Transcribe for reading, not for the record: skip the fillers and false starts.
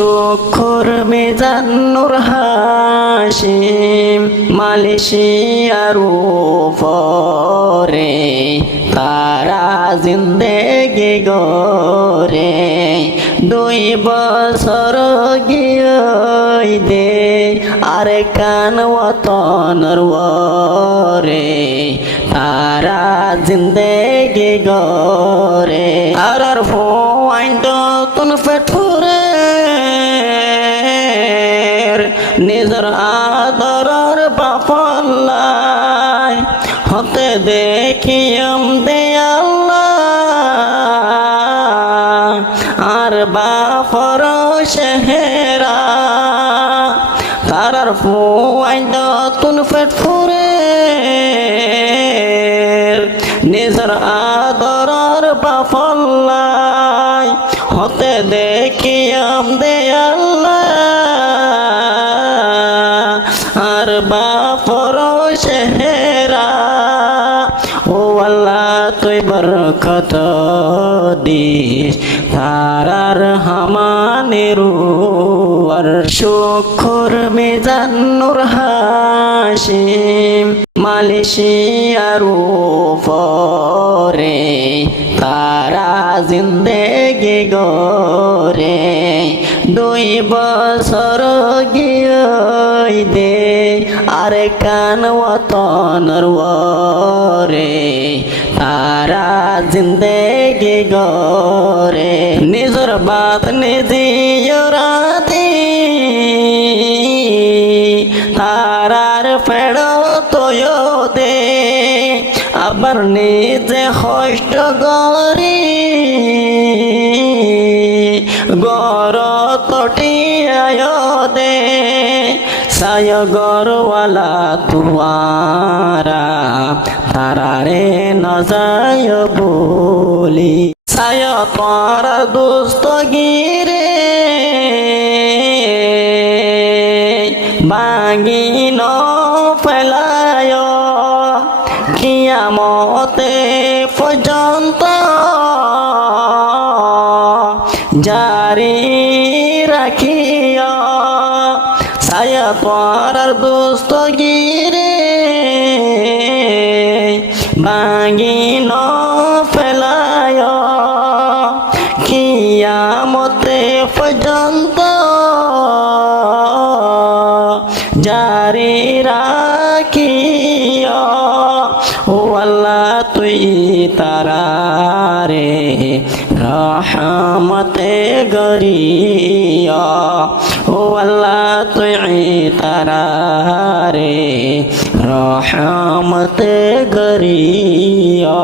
শুকর মিজানুর হাশিম মালয়েশিয়ার উপরে তারা জিন্দেগি গরে 2 বছর গিয়ে দে আর কান ওয়াতনর ওরে তারা জিন্দেগি গরে আর ফোয়াইন্ড তুন ফেটুরে নিজের আদরের বাপল্লাই হতে দেখিম দে আল্লাহ আর বাপর শেহরা তারার ফুয়াইদ তুন ফেট ফুরে নিজের আদরের বাপল্লাই হতে দেখিম দে আল্লাহ আর বাপর শেহরা ও আল্লাহ তুই বরকত দিস তারার হামানের আর শুকর মিজানুর হাশিম মালয়েশিয়ার উপরে তারা জিন্দেগি গরে 2 বছর গিয়ে দে আর কান ওয়াতনর ওরে তারা জিন্দেগি গরে নিজের বাত নিজে রাতে তারার ফেড় তোয় দে আবার নিজে কষ্ট গরি গর তটিয়ায় দে সায় গরওয়ালা তুয়ারা তারারে নজায় বলি সায় তোর দুস্ত গিরে বাঙি ন ফেলায় কিয়ামতে পর্যন্ত জারি রাখিয়া সায়া তোর দুস্ত গিরে বাঙি ন ফেলায় কিয়ামতে পর্যন্ত জারি রাখিয়া ও আল্লাহ তুই তারারে রহমতে গরিয়া ও আল্লাহ তুই তারারে রহমতে গরিয়া।